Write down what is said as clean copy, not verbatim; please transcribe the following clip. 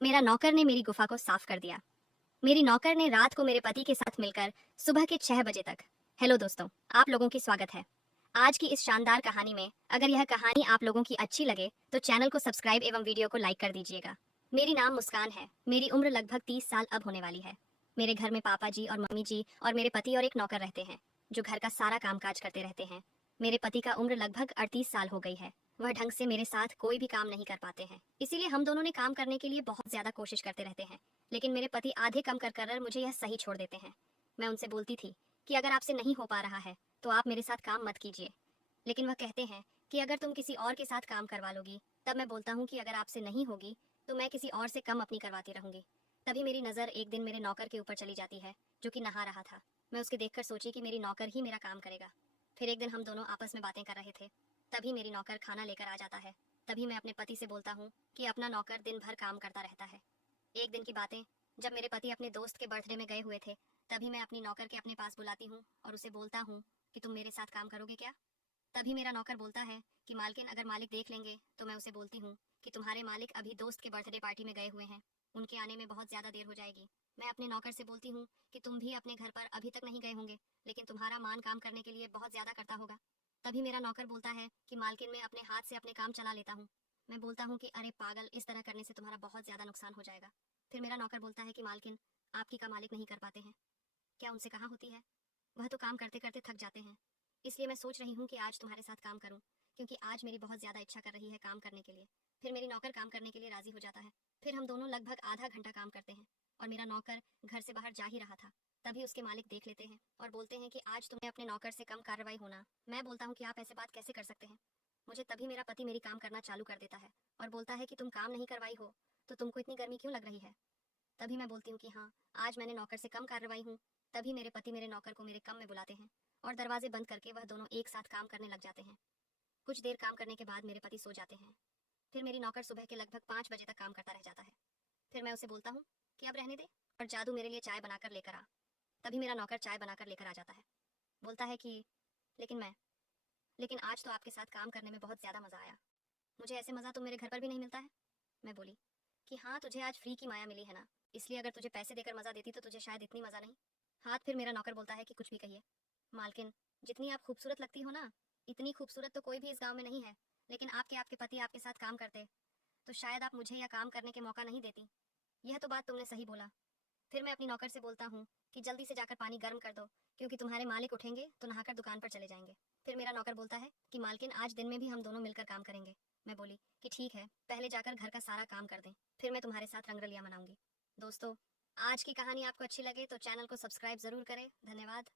मेरा नौकर ने मेरी गुफा को साफ कर दिया। मेरी नौकर ने रात को मेरे पति के साथ मिलकर सुबह के 6 बजे तक। हेलो दोस्तों, आप लोगों की स्वागत है आज की इस शानदार कहानी में। अगर यह कहानी आप लोगों की अच्छी लगे तो चैनल को सब्सक्राइब एवं वीडियो को लाइक कर दीजिएगा। मेरी नाम मुस्कान है। मेरी उम्र लगभग 30 साल अब होने वाली है। मेरे घर में पापा जी और मम्मी जी और मेरे पति और एक नौकर रहते हैं जो घर का सारा कामकाज करते रहते हैं। मेरे पति का उम्र लगभग 38 साल हो गई है। वह ढंग से मेरे साथ कोई भी काम नहीं कर पाते हैं, इसीलिए हम दोनों ने काम करने के लिए बहुत ज्यादा कोशिश करते रहते हैं। लेकिन मेरे पति आधे कम कर मुझे यह सही छोड़ देते हैं। मैं उनसे बोलती थी कि अगर आपसे नहीं हो पा रहा है तो आप मेरे साथ काम मत कीजिए, लेकिन वह कहते हैं कि अगर तुम किसी और के साथ काम करवा लोगी। तब मैं बोलता हूँ कि अगर आपसे नहीं होगी तो मैं किसी और से कम अपनी करवाती रहूंगी। तभी मेरी नज़र एक दिन मेरे नौकर के ऊपर चली जाती है जो कि नहा रहा था। मैं उसके देखकर सोची कि मेरी नौकर ही मेरा काम करेगा। फिर एक दिन हम दोनों आपस में बातें कर रहे थे, तभी मेरी नौकर खाना लेकर आ जाता है। तभी मैं अपने पति से बोलता हूँ कि अपना नौकर दिन भर काम करता रहता है। एक दिन की बातें, जब मेरे पति अपने दोस्त के बर्थडे में गए हुए थे, तभी मैं अपनी नौकर के अपने पास बुलाती हूँ और उसे बोलता हूँ कि तुम मेरे साथ काम करोगे क्या। तभी मेरा नौकर बोलता है कि मालकिन, अगर मालिक देख लेंगे तो। मैं उसे बोलती हूँ कि तुम्हारे मालिक अभी दोस्त के बर्थडे पार्टी में गए हुए हैं, उनके आने में बहुत ज़्यादा देर हो जाएगी। मैं अपने नौकर से बोलती हूँ कि तुम भी अपने घर पर अभी तक नहीं गए होंगे, लेकिन तुम्हारा मान काम करने के लिए बहुत ज़्यादा करता होगा। तभी मेरा नौकर बोलता है कि मालकिन, मैं अपने हाथ से अपने काम चला लेता हूँ। मैं बोलता हूँ कि अरे पागल, इस तरह करने से तुम्हारा बहुत ज़्यादा नुकसान हो जाएगा। फिर मेरा नौकर बोलता है कि मालकिन, आपकी का मालिक नहीं कर पाते हैं क्या? उनसे कहाँ होती है, वह तो काम करते करते थक जाते हैं। इसलिए मैं सोच रही हूँ कि आज तुम्हारे साथ काम करूँ, क्योंकि आज मेरी बहुत ज़्यादा इच्छा कर रही है काम करने के लिए। फिर मेरी नौकर काम करने के लिए राजी हो जाता है। फिर हम दोनों लगभग आधा घंटा काम करते हैं और मेरा नौकर घर से बाहर जा ही रहा था। तभी उसके मालिक देख लेते हैं और बोलते हैं कि आज तुम्हें अपने नौकर से कम कार्रवाई होना। मैं बोलता हूँ कि आप ऐसे बात कैसे कर सकते हैं मुझे। तभी मेरा पति मेरी काम करना चालू कर देता है और बोलता है कि तुम काम नहीं करवाई हो तो तुमको इतनी गर्मी क्यों लग रही है। तभी मैं बोलती हूँ कि हाँ, आज मैंने नौकर से कम कार्रवाई हूँ। तभी मेरे पति मेरे नौकर को मेरे कम में बुलाते हैं और दरवाजे बंद करके वह दोनों एक साथ काम करने लग जाते हैं। कुछ देर काम करने के बाद मेरे पति सो जाते हैं। फिर मेरी नौकर सुबह के लगभग 5 बजे तक काम करता रह जाता है। फिर मैं उसे बोलता हूँ कि अब रहने दे और जादू मेरे लिए चाय बनाकर लेकर आ। तभी मेरा नौकर चाय बनाकर लेकर आ जाता है। बोलता है कि लेकिन आज तो आपके साथ काम करने में बहुत ज़्यादा मज़ा आया। मुझे ऐसे मज़ा तो मेरे घर पर भी नहीं मिलता है। मैं बोली कि हाँ, तुझे आज फ्री की माया मिली है ना, इसलिए अगर तुझे पैसे देकर मज़ा देती तो तुझे शायद इतनी मज़ा नहीं। हाथ फिर मेरा नौकर बोलता है कि कुछ भी कहिए मालकिन, जितनी आप खूबसूरत लगती हो ना, इतनी खूबसूरत तो कोई भी इस गांव में नहीं है। लेकिन आपके आपके पति आपके साथ काम करते तो शायद आप मुझे यह काम करने के मौका नहीं देती। यह तो बात तुमने सही बोला। फिर मैं अपनी नौकर से बोलता हूँ कि जल्दी से जाकर पानी गर्म कर दो, क्योंकि तुम्हारे मालिक उठेंगे तो नहाकर दुकान पर चले जाएंगे। फिर मेरा नौकर बोलता है कि मालकिन, आज दिन में भी हम दोनों मिलकर काम करेंगे। मैं बोली कि ठीक है, पहले जाकर घर का सारा काम कर दें, फिर मैं तुम्हारे साथ रंगरलिया मनाऊंगी। दोस्तों, आज की कहानी आपको अच्छी लगे तो चैनल को सब्सक्राइब जरूर करें। धन्यवाद।